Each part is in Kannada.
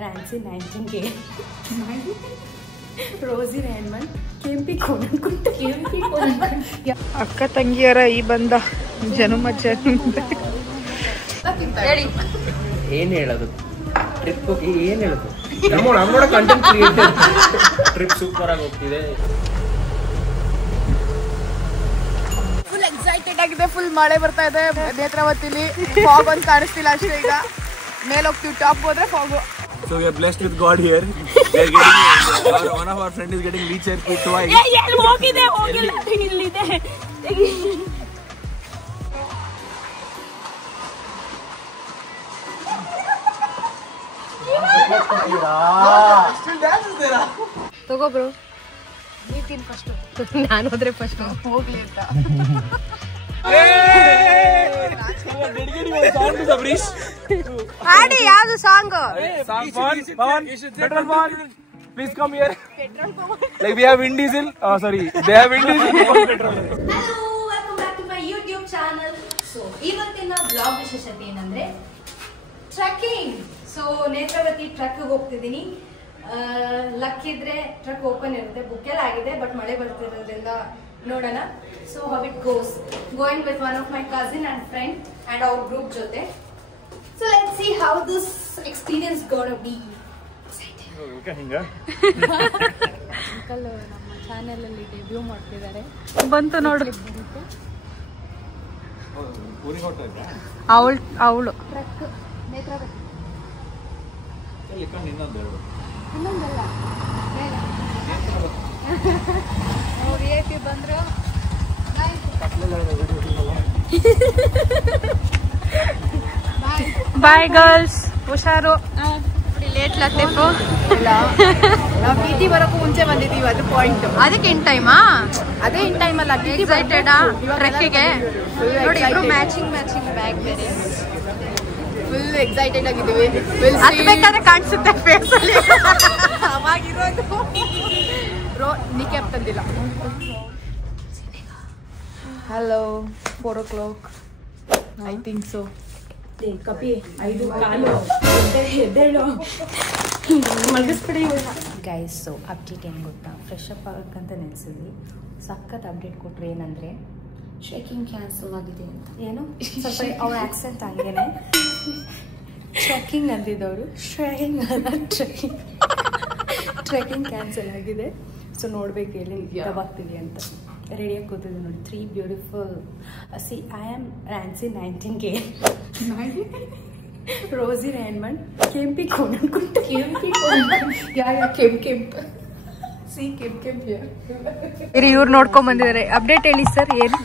ರ್ಯಾನ್ಸಿ ನೈಂಟಿಂಗೇಲ್, ರೋಸಿ ರೇಮಂಡ್, ಕೆಂಪಿ ಕೋನನ್ಕುಂಟೆ. ಅಕ್ಕ ತಂಗಿಯರ ಈ ಬಂದ ಜನುಮ ಹೇಳಿ ಏನ್ ಹೇಳೋದು ಟ್ರಿಪ್ ಏನ್ ಹೇಳೋದು ನಮ್ಮ ಕಂಟೆಂಟ್ ಕ್ರಿಯೇಟರ್ ಟ್ರಿಪ್ ಸೂಪರ್ ಆಗಿ ಹೋಗ್ತಿದೆ. ಫುಲ್ ಎಕ್ಸೈಟೆಡ್ ಆಗಿದೆ. ಫುಲ್ ಮಳೆ ಬರ್ತಾ ಇದೆ ನೇತ್ರಾವತಿಲಿ. ಫಾಗ್ ಒಂದು ಕಾಣಿಸ್ತಿಲ್ಲ ಅಷ್ಟೇ. ಈಗ ಮೇಲೆ ಹೋಗ್ತೀವಿ, ಟಾಪ್ ಹೋದ್ರೆ fog. So we are blessed with God here. We are getting one of our friend is getting wheelchair fit twice. ಹೋಗಿದೆ ಇಲ್ಲಿದೆ. ತಗೋ ಬ್ರೋ, ನೀ ತಿನ್ ಫಸ್ಟ್. ನಾನು ಹೋದ್ರೆ ಫಸ್ಟ್ ಹೋಗ್ಲಿ ಅಂತ. ಹಾಡಿ ಯಾವ್ದು song? Please come here. Like we have Vin Diesel. Sorry, they have Vin Diesel. Hello, welcome back to my YouTube channel. So ಇವತ್ತಿನ ಬ್ಲಾಗ್ ವಿಶೇಷತೆ ಏನಂದ್ರೆ ಟ್ರೆಕ್ಕಿಂಗ್. ಸೊ ನೇತ್ರಾವತಿ ಟ್ರಕ್ ಹೋಗ್ತಿದ್ದೀನಿ. ಲಕ್ ಇದ್ರೆ ಟ್ರಕ್ ಓಪನ್ ಇರುತ್ತೆ, ಬುಕ್ ಎಲ್ಲ ಆಗಿದೆ, ಬಟ್ ಮಳೆ ಬರ್ತಿರೋದ್ರಿಂದ ನೋಡೋಣ. So how it goes. Going with one of my cousin and friend and ಅವ್ರ ಗ್ರೂಪ್ ಜೊತೆ. So let's see how this experience gonna be. Uncle ನಮ್ಮ ಚಾನೆಲ್ ಅಲ್ಲಿ ಡೆಬ್ಯೂ ಮಾಡ್ತಿದ್ದಾರೆ. ಬಂತು ನೋಡು. ಅವಳು ಟ್ರಕ್ ನೇತ್ರಾವತಿ ಇನ್ನೊಂದಲ್ಲ VIP ಬಂದ್ರು. ಬಾಯ್ ಗರ್ಲ್ಸ್, ಹುಷಾರು. ಲೇಟ್ ಲತ್ತಿಪ್ಪು. ನಾವು PT ಬರೋಕ್ಕೂ ಮುಂಚೆ ಬಂದಿದ್ದೀವಿ, ಅದು ಪಾಯಿಂಟ್. ಅದಕ್ಕೆ ಇನ್ ಟೈಮಾ? ಅದೇ ಇನ್ ಟೈಮ್ ಅಲ್ಲ. ಎಕ್ಸೈಟೆಡ್ ಟ್ರೆಕ್ಕಿಗೆ. ನೋಡಿ ಇಬ್ರು ಮ್ಯಾಚಿಂಗ್ ಬ್ಯಾಗ್ ಬೇರೆ. ಫುಲ್ ಎಕ್ಸೈಟೆಡ್ ಆಗಿದ್ದೀವಿ. ಅದು ಬೇಕಾದ್ರೆ ಕಾಣಿಸುತ್ತೆ ಫೇಸ್ ಅಲ್ಲಿ. ಅವಾಗಿರೋದು ಬ್ರೋ ನೀ ಕ್ಯಾಪ್ ತಂದಿಲ್ಲ. Hello, 4 o'clock I think so. ಕಪಿ 5 ಕಾಲು ಎದ್ದೇಳು ಮಲಗಿಸ್ಬಿಡಿ ಗೈಸ್. ಸೊ ಅಪ್ಡೇಟ್ ಏನು ಗೊತ್ತಾ, ಫ್ರೆಶ್ ಅಪ್ ಆಗಕ್ಕಂತ ನೆನೆಸಿದ್ವಿ. ಸಖತ್ ಅಪ್ಡೇಟ್ ಕೊಟ್ಟರು. ಏನಂದರೆ ಟ್ರೆಕ್ಕಿಂಗ್ ಕ್ಯಾನ್ಸಲ್ ಆಗಿದೆ ಅಂತ. ಏನು ಸ್ವಲ್ಪ ಅವ್ರ ಆಕ್ಸೆಂಟ್ ಹಂಗೇನೆ ಟ್ರೆಕ್ಕಿಂಗ್ ಅಂದಿದ್ದವರು. ಟ್ರೆಕ್ಕಿಂಗ್ ಕ್ಯಾನ್ಸಲ್ ಆಗಿದೆ. ಸೊ ನೋಡ್ಬೇಕು ಎಲ್ಲಿ ಯಾವಾಗ್ತಿದೆ ಅಂತ. ರೆಡಿಯಾಗಿ ಕೂತಿದ್ದೆ ನೋಡಿ. 3 ಬ್ಯೂಟಿಫುಲ್. ಸಿ ಐ ಆಮ್ ರ್ಯಾನ್ಸಿ ನೈಂಟಿಂಗೇಲ್, ರೋಸಿ ರೇಮಂಡ್, ಕೆಂಪಿ ಕೋನನ್ಕುಂಟೆ. ಕೆಂಪ್ ಸಿ ಕೆಂಪ್ ಇವ್ರು ನೋಡ್ಕೊಂಡ್ ಬಂದಿದ್ದಾರೆ. ಅಪ್ಡೇಟ್ ಹೇಳಿ ಸರ್. ಏನು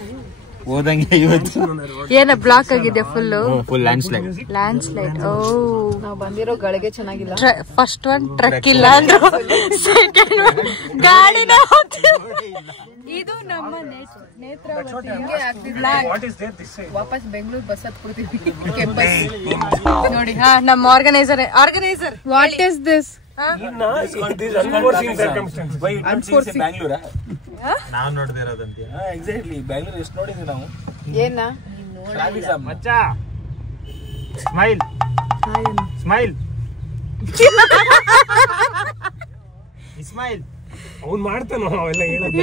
ಹೋದಂಗೆ ಇವತ್ತು ಏನ ಬ್ಲಾಕ್ ಆಗಿದೆ ಫುಲ್ ಲ್ಯಾಂಡ್ ಸ್ಲೈಡ್. ಓ, ನಾವು ಬಂದಿರೋ ಗಳಿಗೆ ಚೆನ್ನಾಗಿಲ್ಲ. ಫಸ್ಟ್ ಒನ್ ಟ್ರಕ್ ಇಲ್ಲ ಅಂದ್ರು, ಸೆಕೆಂಡ್ ಒನ್ ಗಾಡಿನ ಇದು ನಮ್ಮ ನೇತ್ರಾವತಿ. ವಾಪಸ್ ಬೆಂಗಳೂರು ಬಸ್ ಹತ್ಕೊಡ್ತೀವಿ. ಕೆಂಪಸ್ ನೋಡಿ. ಹಾ, ನಮ್ಮ ಆರ್ಗನೈಸರ್. What is this? ಬ್ಯಾಂಗ್ಳೂರ ನಾವ್ ನೋಡ್ದೇ ಇರೋದಂತ. ಎಕ್ಸಾಕ್ಟ್ಲಿ ಬ್ಯಾಂಗ್ಳೂರ್ ಎಷ್ಟು ನೋಡಿದ್ವಿ ನಾವು. ಏನ ಸ್ಮೈಲ್ ಸ್ಮೈಲ್ ಸ್ಮೈಲ್ ಅವ್ನು ಮಾಡ್ತಾನೋ ಅವೆಲ್ಲ ಹೇಳೋದು.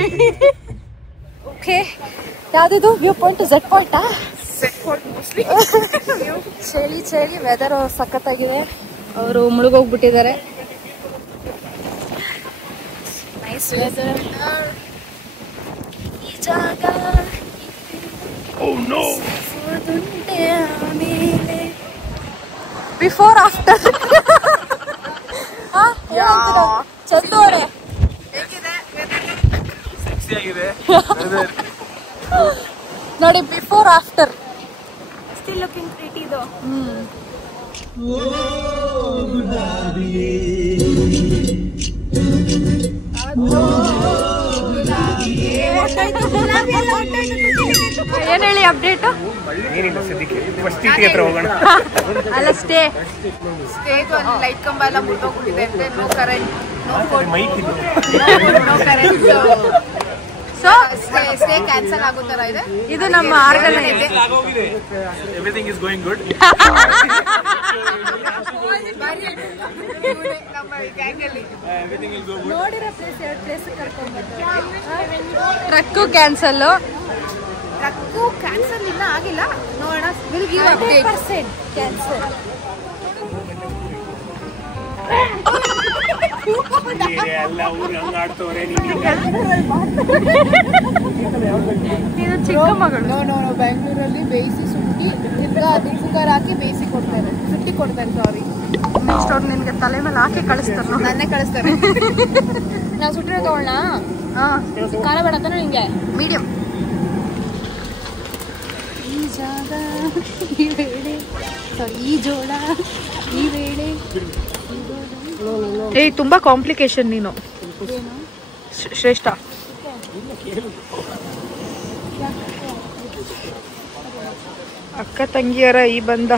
ಓಕೆ, ಯಾವ್ದು ವ್ಯೂ ಪಾಯಿಂಟ್? ಝೆಡ್ ಪಾಯಿಂಟಾ? ಚಳಿ ವೆದರ್ ಸಖತ್ತಾಗಿದೆ. ಅವರು ಮುಳುಗೋಗ್ಬಿಟ್ಟಿದ್ದಾರೆ. Nice weather. ಈ ಜಾಗ ಬಿಫೋರ್ ಆಫ್ಟರ್ ಚಂದೋರೆ ನೋಡಿ. Before after still looking pretty ಇದು. ಏನ್ ಹೇಳಿ ಅಪ್ಡೇಟ್? ಏನಿಲ್ಲ ಸದ್ಯಕ್ಕೆ. ಫಸ್ಟ್ ಸಿಟಿ ಹತ್ರ ಹೋಗೋಣ. ಅಲ್ಲ, ಸ್ಟೇ ಲೈಟ್ ಕಂಬ ಎಲ್ಲ ಮುರಿದೋಗ್ಬಿಟ್ಟಿದೆ. No current, no mike no current. So so stay cancel ಆಗೋ ತರ ಇದೆ. ಇದು ನಮ್ಮ organise. Everything is going good. Trek cancel ಇನ್ನ ಆಗಿಲ್ಲ, ನೋಡೋಣ. Will give update. ಕ್ಯಾನ್ಸಲ್. ಇದು ಚಿಕ್ಕಮಗಳು. ನೋ ಬೆಂಗಳೂರಲ್ಲಿ ಬೇಯಿಸಿ ಸುಟ್ಟಿ ಅದು ಕುಕ್ಕರ್ ಹಾಕಿ ಬೇಯಿಸಿ ಕೊಡ್ತಾರೆ, ಸುಟ್ಟಿ ಕೊಡ್ತಾರೆ. ಸಾರಿ, ನೆಕ್ಸ್ಟ್ ಅವ್ರು ನಿನ್ಗೆ ತಲೆ ಮೇಲೆ ಹಾಕಿ ಕಳಿಸ್ತಾರೆ. ನನ್ನೇ ಕಳಿಸ್ತಾರೆ. ನಾವು ಸುಟ್ಟಿರೋ ತಗೊಳ್ಳೋಣ. ಖಾರ ಬೇಡ ತಾನೆ ನಿಂಗೆ? ಮೀಡಿಯಂ. ಈ ಜಾಗ ಈ ವೇಳೆ, ಸಾರಿ ಈ ಜೋಳ ಈ ವೇಳೆ. ಏಯ್ ತುಂಬಾ ಕಾಂಪ್ಲಿಕೇಶನ್ ನೀನು. ಶ್ರೇಷ್ಠ. ಅಕ್ಕ ತಂಗಿಯರ ಈ ಬಂದ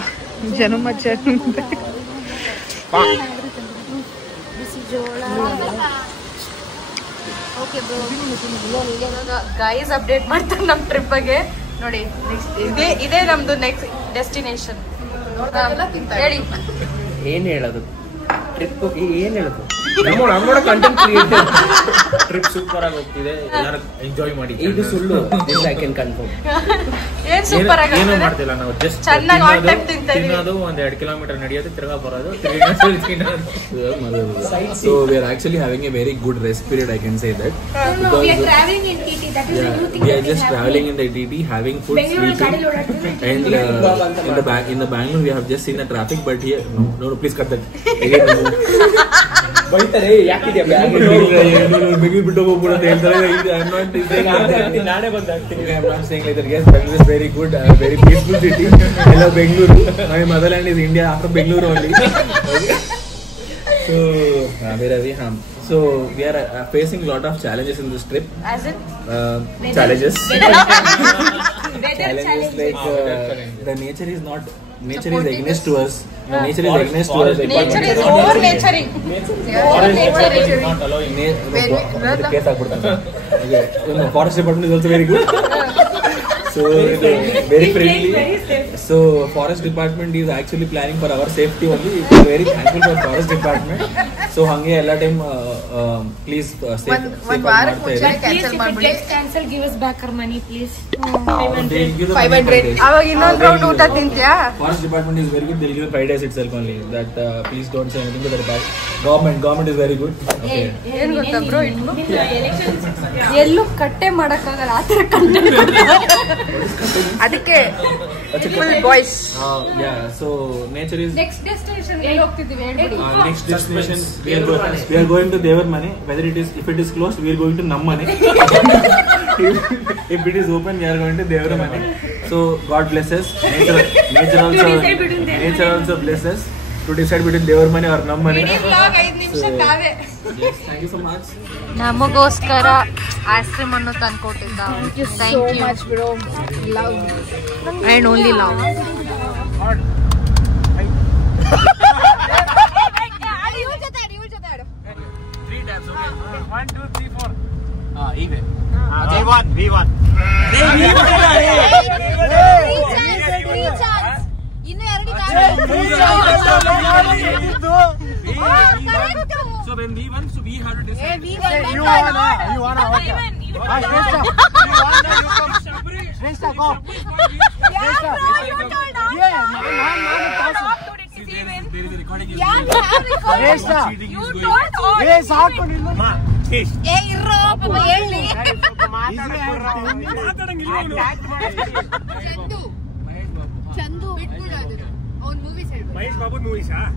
ಜನುಮ ಗೈಸ್ ಅಪ್ಡೇಟ್ ಮಾಡ್ತಾರೆ ನಮ್ಮ ಟ್ರಿಪ್ ಬಗ್ಗೆ. ನೋಡಿ ಇದೇ ನಮ್ದು ನೆಕ್ಸ್ಟ್ ಡೆಸ್ಟಿನೇಷನ್. ಹೇಳಿ ಏನ್ ಹೇಳೋದು? ಟ್ರಿಪ್ ಏನ್ ಹೇಳೋದು? ನಮ್ಮೋಡ ಕಂಟೆಂಟ್ ಕ್ರಿಯೇಟರ್. ಟ್ರಿಪ್ ಸೂಪರ್ ಆಗಿ ಹೋಗ್ತಿದೆ, ಎಲ್ಲರೂ ಎಂಜಾಯ್ ಮಾಡಿ. ಇದು ಸುಳ್ಳು. I can confirm. ಏನ್ ಸೂಪರ್ ಆಗಿ ಏನು ಮಾಡ್ತಿಲ್ಲ ನಾವು, ಜಸ್ಟ್ ಚೆನ್ನಾಗಿ ಆನ್ ಟೈಮ್ ತಿನ್ನೋದು, ಒಂದ್ 2 ಕಿಲೋಮೀಟರ್ ನಡೆಯೋದು, ತಿರ್ಗಾ ಬರೋದು. So we are actually having a very good rest period, I can say that. No, we are traveling in TT. That is the new thing. We are just traveling in the TT, having food, sleeping, and in the Bangalore we have just seen the traffic, but here no please cut that. ಬೈತಾರೆ, ಯಾಕಿದೆ ಬ್ಯಾಗ್ Bangalore ಬಿಟ್ಟು ಹೋಗ್ಬಿಡು ಅಂತ ಹೇಳ್ತಾರೆ. I am not saying ನಾನೇ ಬಂದಾಗ್ತೀನಿ. I am not saying like that. Yes, Bangalore is very good, very peaceful city. I love Bangalore. My motherland is India, after Bangalore only. So where are we? So we are facing a lot of challenges in this trip. as in Challenges. weather Challenges like the nature is against to us. The nature is against to us. nature is over naturing. not allowing. Case ಆಗ್ಬಿಡ್ತಾರೆ. Forest department is also very good. So very friendly. So forest department is actually planning for our safety only. We are very thankful for forest department. So hange alla time please safe ಮಾಡ್ತಾ ಇರಿ. Please, if it gets cancelled, give us back our money, please. 500. ಅವಾಗ ಇನ್ನೊಂದು ರೌಂಡ್ ಊಟ ತಿಂತ್ಯಾ? Forest department is very good. They'll give 5 days itself only. That please don't say anything to the department. Government is very good. Okay. ಏನ್ ಗೊತ್ತಾ ಬ್ರೋ, ಎಲ್ಲೂ ಕಟ್ಟೆ ಮಾಡಕ್ಕಾಗಲ್ಲ ಆ ತರ ಕಂಟೆಂಟ್. ಅದಕ್ಕೆ full boys. Yeah, so nature is Next destination ಎಲ್ಲಿ ಹೋಗ್ತಿದ್ದೀವಿ ಹೇಳ್ಬಿಡಿ. next destination we are going to Devar Mane. Whether if it is closed, we are going to Nam Mane. If it is open, we are going to Devar Mane. So God bless us. Nature also bless us to decide between Devar Mane or Nam Mane. Vlog 5 ನಿಮಿಷ ಕಾವೆ. Yes, thank you so much. ನಮಗೋಸ್ಕರ ಐಸ್ ಕ್ರೀಮ್ ಅನ್ನು ತಂದ್ಕೊಟ್ಟಿದ್ದ. Thank you much bro. Love and only love. Three taps, okay. 1, 2, 3, 4. Even. We won. ಇನ್ನು 2 So when we won, so we have to decide. You wanna okay. Shrestha, go. There is a recording. You don't own. ಏ ಇರೋ ಪಾಪ ಹೇಳಿ. ಚಂದು ಬಿಟ್ಬಿಡು ಅದು. ಅವ್ನ್ ಮೂವೀಸ್ ಹೇಳ್ಬೇಕು. Mahesh Babu movies, huh?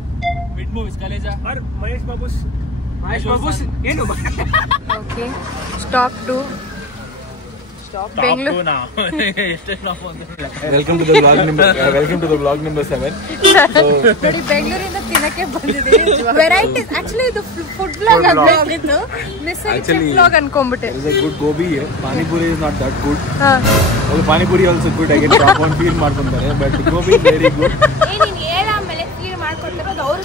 Mid movies, Kaleja. Or Mahesh Babu's. ಏನು? Okay. Stop to Bangalore. now. Welcome to the vlog number 7. ನೋಡಿ ಬೆಂಗಳೂರಿಂದ ತಿನ್ನಕ್ಕೆ ಬಂದಿದ್ದೀವಿ. ವೆರೈಟೀಸ್ ಆಕ್ಚುಲಿ ಇದು ಫುಡ್ ಬ್ಲಾಗ್ ಆಗಿದ್ದು ಮಿಸ್ಸಿಂಗ್ ಬ್ಲಾಗ್ ಅನ್ಕೊಂಡ್ಬಿಟ್ಟೆ. There is a good gobi here. Pani puri is not that good. Okay, pani puri also good. I can drop on feel ಮಾಡ್ಕೊಂತಾರೆ. But gobi is very good. ಏ ನೀನ್ ಹೇಳ ಆಮೇಲೆ ಫೀಲ್ ಮಾಡ್ಕೊಡ್ತಿರೋದು ಅವ್ರು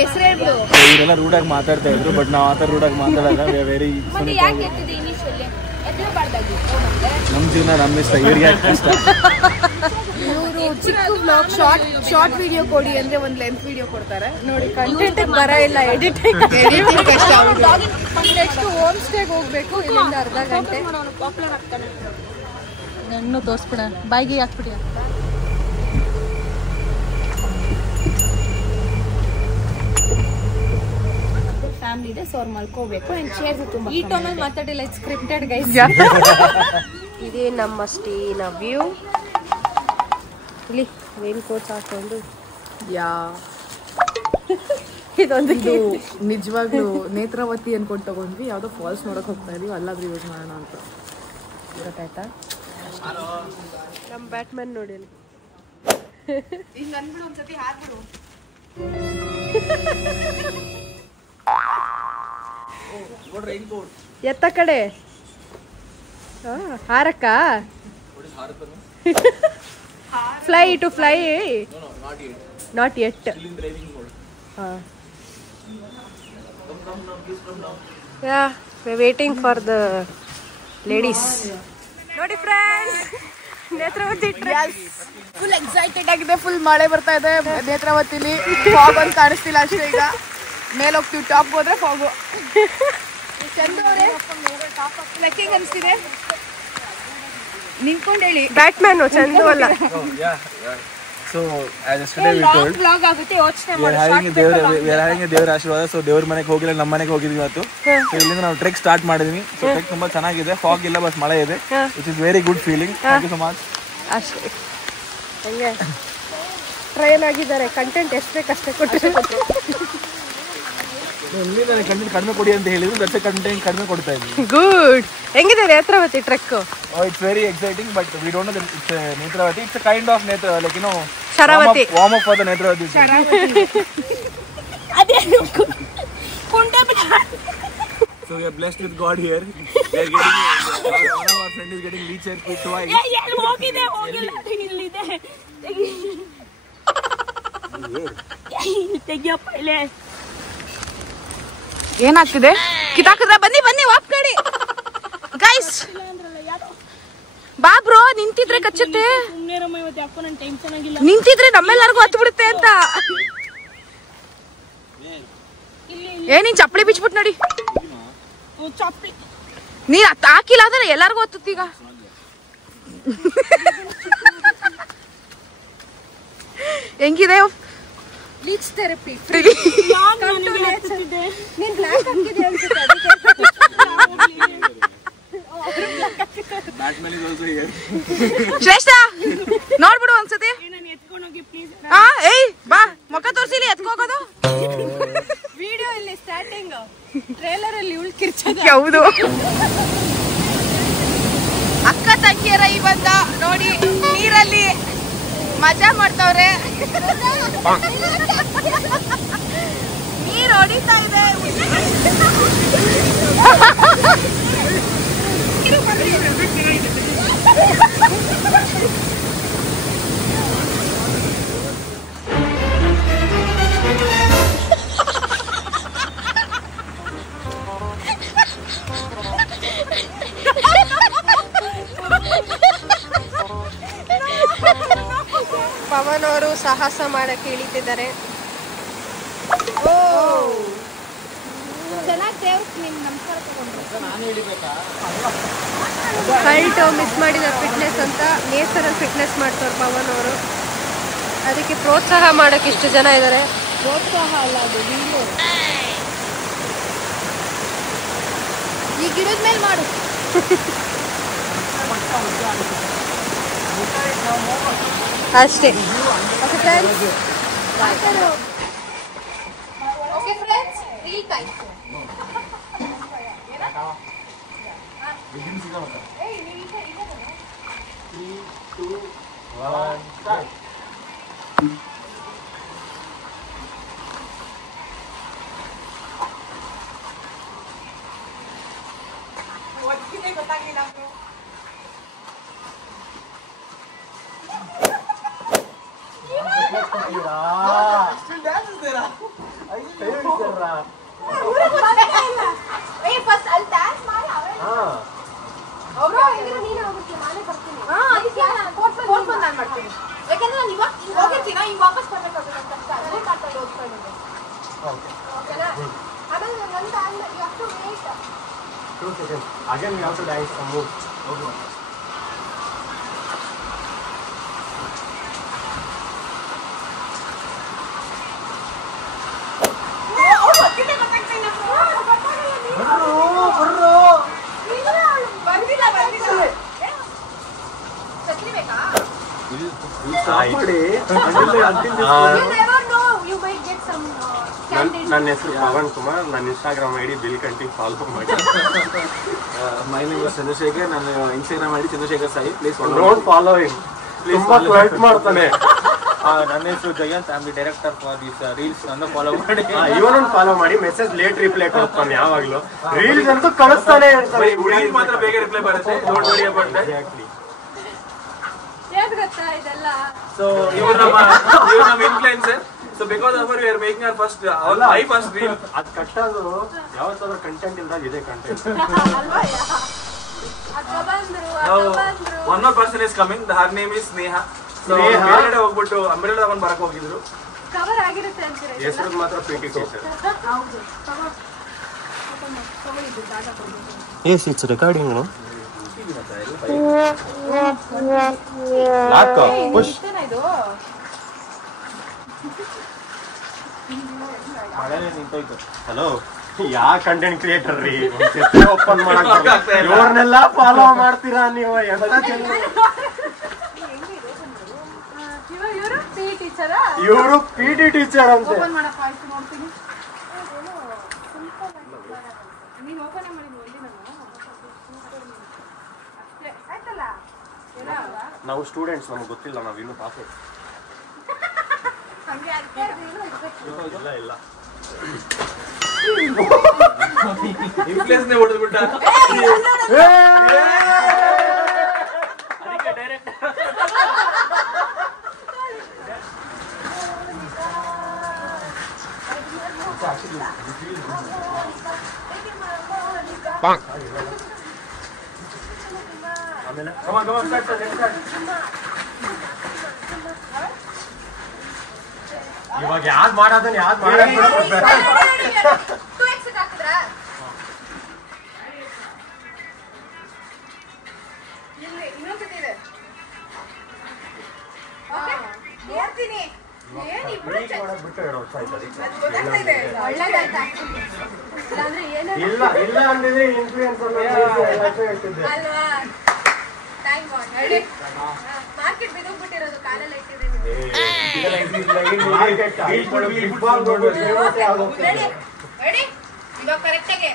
ಹೆಸರು ಹೇಳ್ಬಿಡು. ಇವರೆಲ್ಲ ರೂಢಾಗಿ ಮಾತಾಡ್ತಾ ಇದ್ರು, ಬಟ್ ನಾವು ಆ ಥರ ರೂಢಾಗಿ ಮಾತಾಡಲ್ಲ. ವಿ ಆರ್ ವೆರಿ ಮತ್ತೆ ಯಾಕೆ ಎತ್ತಿದೆ ಇನಿಷಿಯಲಿ ಎತ್ತಿದ ನಮ್ಮ ಜೀವನ ನಮ್ಮ ಇಷ್ಟ, ಇವ್ರಿಗೆ ಯಾಕೆ ಕಷ್ಟ? ಇವರು ಚಿಕ್ಕ ಬ್ಲಾಗ್ ಶಾರ್ಟ್ ವಿಡಿಯೋ ಕೊಡಿ ಅಂದ್ರೆ ಒಂದು ಲೆಂತ್ ವಿಡಿಯೋ ಕೊಡ್ತಾರೆ ನೋಡಿ. ಕಂಟೆಂಟ್ ಬರ ಇಲ್ಲ, ಎಡಿಟಿಂಗ್ ಕಷ್ಟ. ನೆಕ್ಸ್ಟ್ ಹೋಮ್ ಸ್ಟೇಗೆ ಹೋಗ್ಬೇಕು, ಇಲ್ಲಿಂದ ಅರ್ಧ ಗಂಟೆ. ಹಣ್ಣು ತೋರಿಸ್ಬಿಡ, ಬಾಯಿಗೆ ಹಾಕ್ಬಿಡಿ. ಫ್ಯಾಮಿಲಿ ಇದೆ, ಸೊ ಅವ್ರು ಮಲ್ಕೋಬೇಕು. ಈ ಟೋನಲ್ಲಿ ಮಾತಾಡಿಲ್ಲ, ಇಟ್ಸ್ ಸ್ಕ್ರಿಪ್ಟೆಡ್ ಗೈಸ್. ಇದೇ ನಮ್ಮ ಸ್ಟೇನ ವ್ಯೂ. ಇಲ್ಲಿ ರೈನ್ ಕೋಟ್ಸ್ ಹಾಕೊಂಡು ಇದೊಂದು ನಿಜವಾಗ್ಲೂ ನೇತ್ರಾವತಿ ಅನ್ಕೊಂಡು ತಗೊಂಡ್ವಿ. ಯಾವ್ದೋ ಫಾಲ್ಸ್ ನೋಡಕ್ ಹೋಗ್ತಾ ಇದೀವಿ, ಅಲ್ಲಾದ್ರೂ ಯೂಸ್ ಮಾಡೋಣ ಅಂತ. ಗೊತ್ತಾಯ್ತಾ? ನಮ್ಮ ಬ್ಯಾಟ್ಮನ್ ನೋಡಿ ಅಲ್ಲಿ ಹಿಂಗ ಅಂದ್ಬಿಡು, ಒಂದ್ಸತಿ ಹಾಕ್ಬಿಡು. ಎತ್ತ ಕಡೆ ಹಾರಕ್ಕ fly to fly not yet. Yeah we waiting for the ladies. ನೋಡಿ ಫ್ರೆಂಡ್ಸ್, ನೇತ್ರಾವತಿ ಫುಲ್ ಎಕ್ಸೈಟೆಡ್ ಆಗಿದೆ. ಫುಲ್ ಮಳೆ ಬರ್ತಾ ಇದೆ ನೇತ್ರಾವತಿಲಿ. ಫಾಗ್ ಒಂದು ಕಾಣಿಸ್ತಿಲ್ಲ ಅಷ್ಟೇ. ಈಗ ಮೇಲೆ ಹೋಗ್ತೀವಿ, ಟಾಪ್ ಹೋದ್ರೆ ಫಾಗು. ಚಂದು ಅವರೇ ಟ್ರೆಕ್ಕಿಂಗ್ ಅನಿಸ್ತಿದೆ, ನಿಂತ್ಕೊಂಡು ಹೇಳಿ. ಬ್ಯಾಟ್ಮ್ಯಾನ್ ಚಂದು ಅಲ್ಲ. So as yesterday we told, blog ಆಗುತ್ತೆ, ಯೋಚನೆ we are having a ದೇವರ ಆಶೀರ್ವಾದ. ಸೊ ದೇವ್ರ ಮನೆಗೆ ಹೋಗಿಲ್ಲ, ನಮ್ಮ ಮನೆಗೆ ಹೋಗಿದ್ವಿ ಇವತ್ತು. ಸೊ ಇಲ್ಲಿಂದ ನಾವು ಟ್ರೆಕ್ ಸ್ಟಾರ್ಟ್ ಮಾಡಿದ್ವಿ. ಸೊ ಟ್ರೆಕ್ ತುಂಬಾ ಚೆನ್ನಾಗಿದೆ, ಫಾಗ್ ಇಲ್ಲ, ಬಟ್ ಮಳೆ ಇದೆ. It is very good feeling. Thank you so much. ಅಷ್ಟೇ ಹಂಗೆ ಟ್ರೈನ್ ಆಗಿದ್ದಾರೆ. ಕಂಟೆಂಟ್ ಎಷ್ಟು ಬೇಕಷ್ಟೇ ಕೊಟ್ಟರು. ನನಗೆ ಕಂಟೆಂಟ್ ಕಡಿಮೆ ಕೊಡಿ ಅಂತ ಹೇಳಿದ್ರು, ದಟ್ಸ್ ಕಂಟೆಂಟ್ ಕಡಿಮೆ ಕೊಡ್ತಾ ಇದ್ವಿ. ಗುಡ್. ಹೆಂಗಿದೆ Netravati trek? It's very exciting, but we don't know that it's a Netravati. It's a kind of like you know, Sharavati. Warm up for the Netravati. So we are blessed with God here. We are getting one of our friend is getting wheelchair fit twice. ಏನಾಗ್ತಿದೆ? ಕಿತಾಕಿದ್ರ ಬನ್ನಿ ಬನ್ನಿ ವಾಪ್ ಕಡಿ ಗೈಸ್. ಬಾ ಬ್ರೋ, ನಿಂತಿದ್ರೆ ಕಚ್ಚುತ್ತೆ. ನಿಂತಿದ್ರೆ ನಮ್ಮೆಲ್ಲರಿಗೂ ಹತ್ತು ಬಿಡುತ್ತೆ ಅಂತ. ನೀನ್ ಚಪ್ಪಲಿ ಬಿಚ್ಬಿಟ್ಟು ನೋಡಿ. ನೀನ್ ಹಾಕಿಲ್ಲ ಅಂದ್ರೆ ಎಲ್ಲಾರ್ಗು ಹತ್ತುತ್ತೀಗ. ಹೆಂಗಿದೆ ಬ್ಲೀಚ್ ಥೆರಪಿ? ಶ್ರೇಷ್ಠ ನೋಡ್ಬಿಡು ಒಂದ್ಸತಿ. ಏಯ್ ಬಾ, ಮುಖ ತೋರ್ಸಿಲಿ ಎತ್ಕೋಗೋದು. ವಿಡಿಯೋ ಇಲ್ಲಿ ಸ್ಟಾರ್ಟಿಂಗ್, ಟ್ರೇಲರ್ ಅಲ್ಲಿ ಇವಳು ಕಿರ್ಚೋದು. ಹೌದು. ಅಕ್ಕ ತಂಗಿಯರ ಈ ಬಂದ ನೋಡಿ, ನೀರಲ್ಲಿ ಮಜಾ ಮಾಡ್ತಾವ್ರೆ. ನೀರು ಹೊಡಿತಾ ಇದೆ. ಪವನ್ ಅವರು ಸಾಹಸ ಮಾಡಕ್ಕೆ ಇಳಿತಿದ್ದಾರೆ. ಕಲ್ಟ್ ಮಿಸ್ ಮಾಡಿದ ಫಿಟ್ನೆಸ್ ಅಂತ ನೇಚರಲ್ಲಿ ಫಿಟ್ನೆಸ್ ಮಾಡ್ತಾರೆ ಪವನ್ ಅವರು. ಅದಕ್ಕೆ ಪ್ರೋತ್ಸಾಹ ಮಾಡಕ್ಕೆ ಇಷ್ಟು ಜನ ಇದ್ದಾರೆ. ಪ್ರೋತ್ಸಾಹ ಅಲ್ಲ, ಅದು ವಿಡಿಯೋ. ಈ ಗಿಡದ ಮೇಲೆ ಮಾಡು. ಅಷ್ಟೇ. Okay friends, reel time. ನಾನು ಮಾಡ್ತೀನಿ ಯಾಕಂದ್ರೆ ನಾನು ಇವಾಗ ಹೋಗಿರ್ತೀನಿ ಈಗ ವಾಪಸ್ ಬರ್ಬೇಕಾಗುತ್ತೆ ಕಷ್ಟ ಅದೇ ಮಾತಾಡಿ ಓದ್ಕೊಂಡಿದ್ದೆ ಓಕೆನಾ ಆಮೇಲೆ ನಂದು ಆದ್ಮೇಲೆ you have to wait 2 seconds again we have to dance some more okay ನನ್ನ ಹೆಸರು ಪವನ್ ಕುಮಾರ್ ನನ್ನ ಇನ್ಸ್ಟಾಗ್ರಾಮ್ ಐಡಿ ಬಿಲ್ಕಂಟಿ ಫಾಲೋ ಮಾಡಿ ಮೈ ನೇಮ್ ಇಸ್ ಚಂದ್ರಶೇಖರ್ ನನ್ನ Instagram ID Chandrashekhar Sai please don't follow him ತುಂಬಾ ಟ್ವೈಟ್ ಮಾಡ್ತಾನೆ ನನ್ನ ಹೆಸರು Jayanth I am the director for this reels ನನ್ನ ಫಾಲೋ ಮಾಡಿ ಇವನನ್ನು ಫಾಲೋ ಮಾಡಿ ಮೆಸೇಜ್ ಲೇಟ್ ರಿಪ್ಲೈ ಕೊಡ್ತಾನೆ ಯಾವಾಗ್ಲೂ ರೀಲ್ಸ್ ಅಂತೂ ಕಳಿಸ್ತಾನೆ ಇರ್ತಾರೆ ಹುಡುಗಿ ಮಾತ್ರ ಬೇಗ ರಿಪ್ಲೈ ಬರುತ್ತೆ ಡೋಂಟ್ ವರಿ ಅಬೌಟ್ ದಟ್ ಯಾವ್ದು ಗೊತ್ತಾ ಇದೆಲ್ಲ ಸೊ ಇವರು ನಮ್ಮ influencer so because of we are making our first my first reel ಅದು ಕಟ್ಟೋದು ಯಾವತ್ತಾದ್ರೂ ಕಂಟೆಂಟ್ ಇಲ್ದಾಗ ಇದೆ content one more person is coming her name is Sneha so ಬೇರೆ ಹೋಗ್ಬಿಟ್ಟು ಅಂಬ್ರೆಲಾ ತಗೊಂಡ್ ಬರಕ್ ಹೋಗಿದ್ರು ಕವರ್ ಆಗಿರುತ್ತೆ ಅಂತೀರಾ ಹೆಸರು ಮಾತ್ರ PT ಟೀಚರ್ ಹೌದು ತಗೊಳ್ಳಿದ್ದು ಜಾಗ ಕೊಡ್ಬೇಕು Yes, it's recording, you know. Lock up, push. Hello. Yeah content creator ರೀ ಓಪನ್ ಮಾಡಕ್ ಇವ್ರನ್ನೆಲ್ಲ ಫಾಲೋ ಮಾಡ್ತೀರಾ ನೀವು ಎಂತ ಇವರು PT ಟೀಚರ್ ಅಂತ ಓಪನ್ ಮಾಡಪ್ಪ ಆಯ್ತು ನೋಡ್ತೀನಿ ನೀನು ಓಪನ್ ಮಾಡಿ ನೋಡಿ ಅಷ್ಟೇ ಆಯ್ತಲ್ಲ ನಾವು ಸ್ಟೂಡೆಂಟ್ಸ್ ನಮ್ಗೆ ಗೊತ್ತಿಲ್ಲ ನಾವು ಇನ್ನೂ ಪಾಸ್ ಇಲ್ಲ ಇಲ್ಲ ಇನ್ಫ್ಲುಯೆನ್ಸ್ ನೇ ಹೊಡೆದ್ಬಿಟ್ಟ ಆಮೇಲೆ ಇವಾಗ ಯಾವ್ದು ಮಾಡೋದನ್ನ ಯಾವ್ದು ಮಾಡಕ್ ಬಿಟ್ಟು 2 ವರ್ಷ ಆಯ್ತು ಇಲ್ಲ ಇಲ್ಲ ಅಂದಿದ್ರೆ ಇನ್ಫ್ಲೂಯೆನ್ಸ್ ಹೇಳ್ತಿದ್ದೆ ಮಾರ್ಕೆಟ್ ಬಿದ್ದೋಗ್ಬಿಟ್ಟಿರೋದು ಕಾಲೆಲ್ಲ ಇವಾಗ ಕರೆಕ್ಟಾಗೆ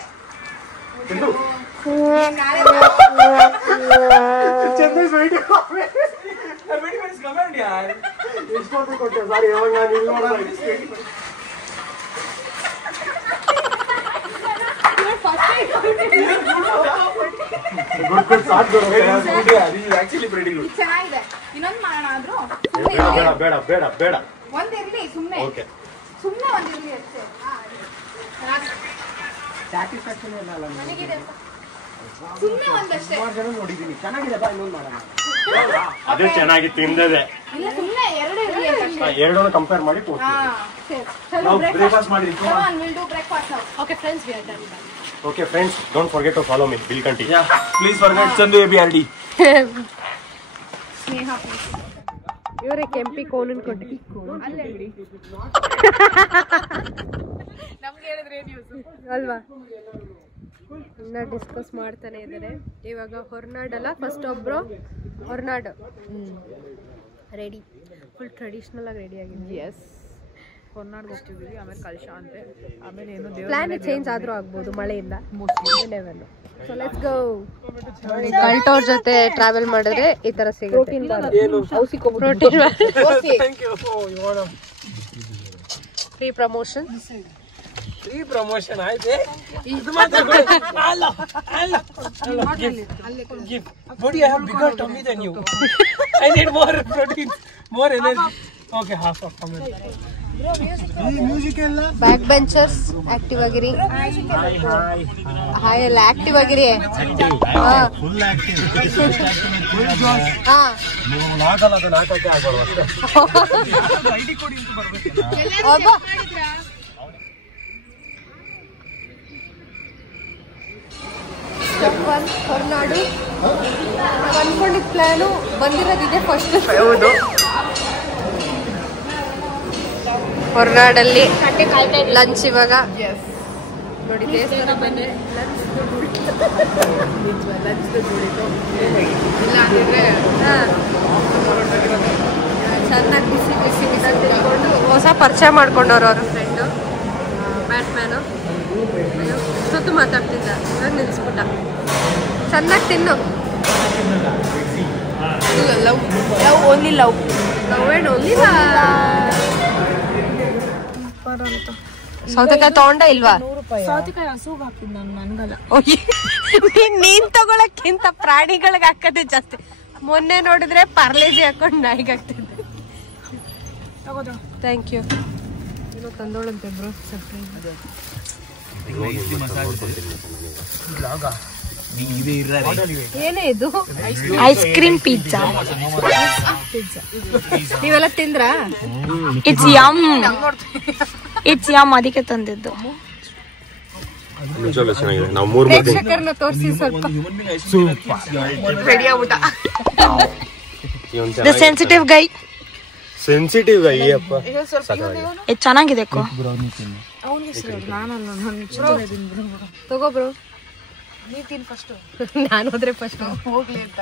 ಎಷ್ಟೊತ್ತು ಕೊಟ್ಟೆ ಸರ್ ಇವಾಗ ನಾನು ಇಲ್ಲಿ ಚೆನ್ನಾಗಿದೆ ಇನ್ನೊಂದು ಮಾಡೋಣ ಆದ್ರೂ ಬೇಡ ಬೇಡ ಬೇಡ ಬೇಡ ಒಂದಿರ್ಲಿ ಸುಮ್ನೆ ಓಕೆ ಸುಮ್ನೆ ಒಂದಿರ್ಲಿ ಅಷ್ಟೇ ಸುಮ್ನೆ ಒಂದಷ್ಟೇ ನೋಡಿದೀನಿ ಚೆನ್ನಾಗಿದೆ ಬಾ ಇನ್ನೊಂದು ಮಾಡೋಣ ಅದೇ ಚೆನ್ನಾಗಿತ್ತು ಹಿಂದೆ ಇಲ್ಲ ಸುಮ್ನೆ ಎರಡು ಇರ್ಲಿ ಅಷ್ಟೇ ಎರಡನ್ನು ಕಂಪೇರ್ ಮಾಡಿ ಬ್ರೇಕ್ಫಾಸ್ಟ್ ಮಾಡಿ we'll do breakfast now. Okay friends, we are done. Okay friends, don't forget to follow me. Bill Kanti. Yeah, please forget Chandu ABRD. Sneha please. ಇವರೇ ಕೆಂಪಿ ಕೋಲನ್ ಕೊಟ್ಟಿ ಅಲ್ಲೇ ಬಿಡಿ ನಮ್ಗೆ ಹೇಳಿದ್ರೆ ನ್ಯೂಸ್ ಅಲ್ವಾ ಇನ್ನ ಡಿಸ್ಕಸ್ ಮಾಡ್ತಾನೆ ಇದ್ದಾರೆ ಇವಾಗ ಹೊರನಾಡಲ್ಲ ಫಸ್ಟ್ ಒಬ್ರು ಹೊರನಾಡು ರೆಡಿ ಫುಲ್ ಟ್ರೆಡಿಷನಲ್ ಆಗಿ ರೆಡಿ ಆಗಿದೆ ಎಸ್ ಹೊರನಾಡ್ಗೆ ಹೋಗ್ತಿದ್ದೀವಿ ಆಮೇಲೆ ಕಳಶ ಅಂತೆ ಆಮೇಲೆ ಏನು ಪ್ಲಾನ್ ಚೇಂಜ್ ಆದ್ರೂ ಆಗ್ಬೋದು ಮಳೆಯಿಂದ ಲೆವೆಲ್ ಸೊ ಲೆಟ್ಸ್ ಗೋ ಕಲ್ಟೋರ್ ಜೊತೆ ಟ್ರಾವೆಲ್ ಮಾಡಿದ್ರೆ ಈ ತರ ಸಿಗುತ್ತೆ protein free promotion free promotion ಆಯ್ತು ಇದು But you have bigger tummy than you. I need more protein, more energy. Okay, half of comment. Back benchers active ಆಗಿರಿ. ಹಾಯ್ ಎಲ್ಲ ಆಕ್ಟಿವ್ ಆಗಿರಿ. ಸ್ಟೆಪ್ 1 ಹೊರನಾಡು. ನಾವು ಅನ್ಕೊಂಡಿದ್ದ ಪ್ಲಾನು ಬಂದಿರೋದಿದೆ ಫಸ್ಟ್. ಹೌದು, ಹೊರನಾಡಲ್ಲಿ ಲಂಚ್ ಇವಾಗ ನೋಡಿ. ದೇವಸ್ಥಾನ ಬಂದ್ರೆ ಚೆನ್ನಾಗಿ ಬಿಸಿ ಬಿಸಿ ಬಿಸಿ ತಿಳ್ಕೊಂಡು ಹೊಸ ಪರಿಚಯ ಮಾಡ್ಕೊಂಡವ್ರು ಅವ್ರ ಫ್ರೆಂಡು ಬ್ಯಾಟ್ಮ್ಯಾನು. ಸುತ್ತು ಮಾತಾಡ್ತಿದ್ದ, ಇವಾಗ ನಿಲ್ಸ್ಬಿಟ್ಟ. ಚೆನ್ನಾಗಿ ತಿನ್ನು. ಲವ್ ಓನ್ಲಿ ಲವ್ ನಾವೇನು ಒಲ್ಲಿಲ್ಲ. ಸೌತೆಕಾಯಿ ತಗೊಂಡ ಇಲ್ವಾ? ಸೌತೆಕಾಯಿ ಹಸುಗ್ ಹಾಕಿದ್ ನಾನು, ನನ್ಗಲ್ಲ. ನೀನ್ ತಗೊಳಕ್ಕಿಂತ ಪ್ರಾಣಿಗಳಿಗೆ ಹಾಕದೆ ಜಾಸ್ತಿ. ಮೊನ್ನೆ ನೋಡಿದ್ರೆ ಪಾರ್ಲೇಜಿ ಹಾಕೊಂಡು ನಾಯಿಗೆ ಹಾಕ್ತಿದ್ದೆ. Thank you. ಏನೋ ತಂದೋಳಂತೆ ಬ್ರೋ. ಏನೇ ಇದು? Ice cream pizza. ನೀವೆಲ್ಲ ತಿಂದ್ರಾ? It's yum, it's yum. ಅದಕ್ಕೆ ತಂದಿದ್ದು. ಪ್ರೇಕ್ಷಕರನ್ನ ತೋರಿಸಿ ಸ್ವಲ್ಪ. ರೆಡಿ ಆಗ್ಬಿಟ್ಟ. The sensitive guy. Sensitive Ayyappa. ಇದು ಚೆನ್ನಾಗಿದೆ ಅಕ್ಕೋ. ತಗೋ ಬ್ರೋ. ನೀ ತಿನ್ ಫಸ್ಟ್. ನಾನು ಹೋದ್ರೆ ಫಸ್ಟ್ ಹೋಗ್ಲಿ ಅಂತ.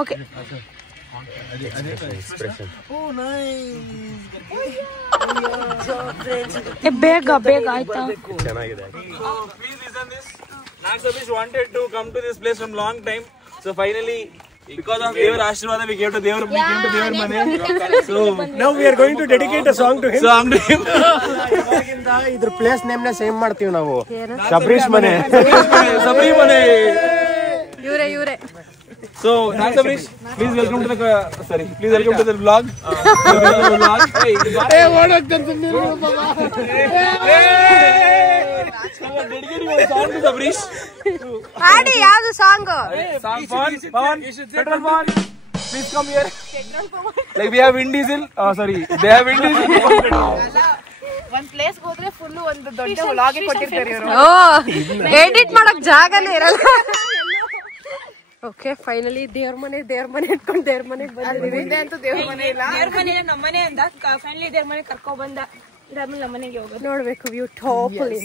ಓಕೆ. ಬೇಗ ಬೇಗ ಆಯ್ತಾ? ಚೆನ್ನಾಗಿದೆ. Nagsabis wanted to come to this place from long time. So finally, because of Devar Ashirwada, we came to Devar Mane. So Now we are going to dedicate a song to him. song to him. ಇದ್ರ ಪ್ಲೇಸ್ ನೇಮ್ ನ ಸೇವ್ ಮಾಡ್ತೀವಿ ನಾವು. ಶಬರೀಶ್ ಮನೆ. Sabri Mane. ಇವ್ರೆ So Nagsabis, please welcome to the please welcome to the vlog. Hey, dedicating a song to Sabrish. ಹಾಡಿ. ಯಾವ್ದು song? Pawan, Petrol Pawan, please come here. Like we have Vin Diesel. Sorry, they have Vin Diesel. ಒಂದ್ ಪ್ಲೇಸ್ ಹೋದ್ರೆ ಫುಲ್ ಒಂದು ದೊಡ್ಡ ವ್ಲಾಗ್ ಕೊಟ್ಟಿರ್ತಾರೆ ಇವರು. ಎಡಿಟ್ ಮಾಡಕ್ ಜಾಗನೇ ಇರಲ್ಲ. ಓಕೆ, ಫೈನಲಿ ದೇವ್ರ ಮನೆ ಇಟ್ಕೊಂಡು ದೇವ್ರ ಮನೆಗೆ ಬಂದಿದ್ದೀವಿ. ಮುಂದೆ ಅಂತೂ ದೇವ್ರ ಮನೆ ಇಲ್ಲ. ದೇವ್ರ ಮನೆ ನಮ್ಮನೆ ಅಂದ. ಫೈನಲಿ ದೇವ್ರ ಮನೆ ಕರ್ಕೊಂಡ್ ಬಂದ. ಇದಾದ್ಮೇಲೆ ನಮ್ಮನೆಗೆ ಹೋಗೋದು. ನೋಡ್ಬೇಕು ವ್ಯೂ ಟಾಪ್ ಅಲ್ಲಿ.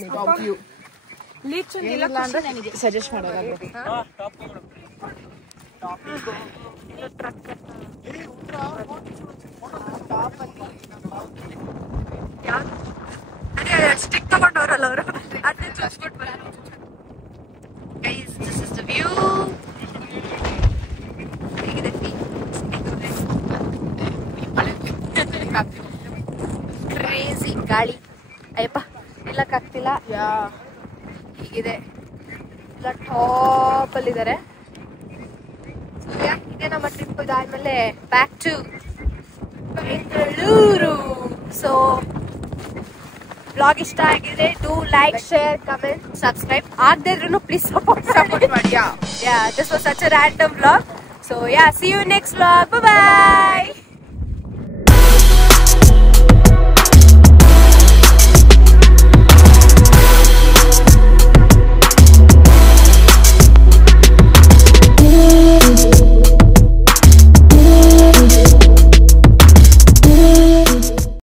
ಲೀಚ್ ಒಂದಿಲ್ಲ ನನಗೆ ಸಜೆಸ್ಟ್ ಮಾಡೋದು. ಸ್ಟಿಕ್ ತಗೊಂಡವ್ರಲ್ಲ ಅವರು, ಅದನ್ನೇ ಚೂಸ್ಬಿಟ್ಟು ಬರೋದು. Guys, this is the view. ಹೇಗಿದೆ? ಕ್ರೇಜಿ ಗಾಳಿ. ಅಯ್ಯಪ್ಪ, ನಿಲ್ಲಕ್ಕಾಗ್ತಿಲ್ಲ. ಹೀಗಿದೆ. ಎಲ್ಲ ಟಾಪ್ ಅಲ್ಲಿ ಇದಾರೆ. ಇದೇ ನಮ್ಮ ಟ್ರಿಪ್. ಇದಾದ್ಮೇಲೆ back to Bengaluru. So blog ಇಷ್ಟ ಆಗಿದೆ, do like, share, comment, subscribe. ಆಗದೇ ಇದ್ರೂ ಪ್ಲೀಸ್ ಸಪೋರ್ಟ್ ಮಾಡಿ. This was such a random blog. So see you next vlog. Bye bye.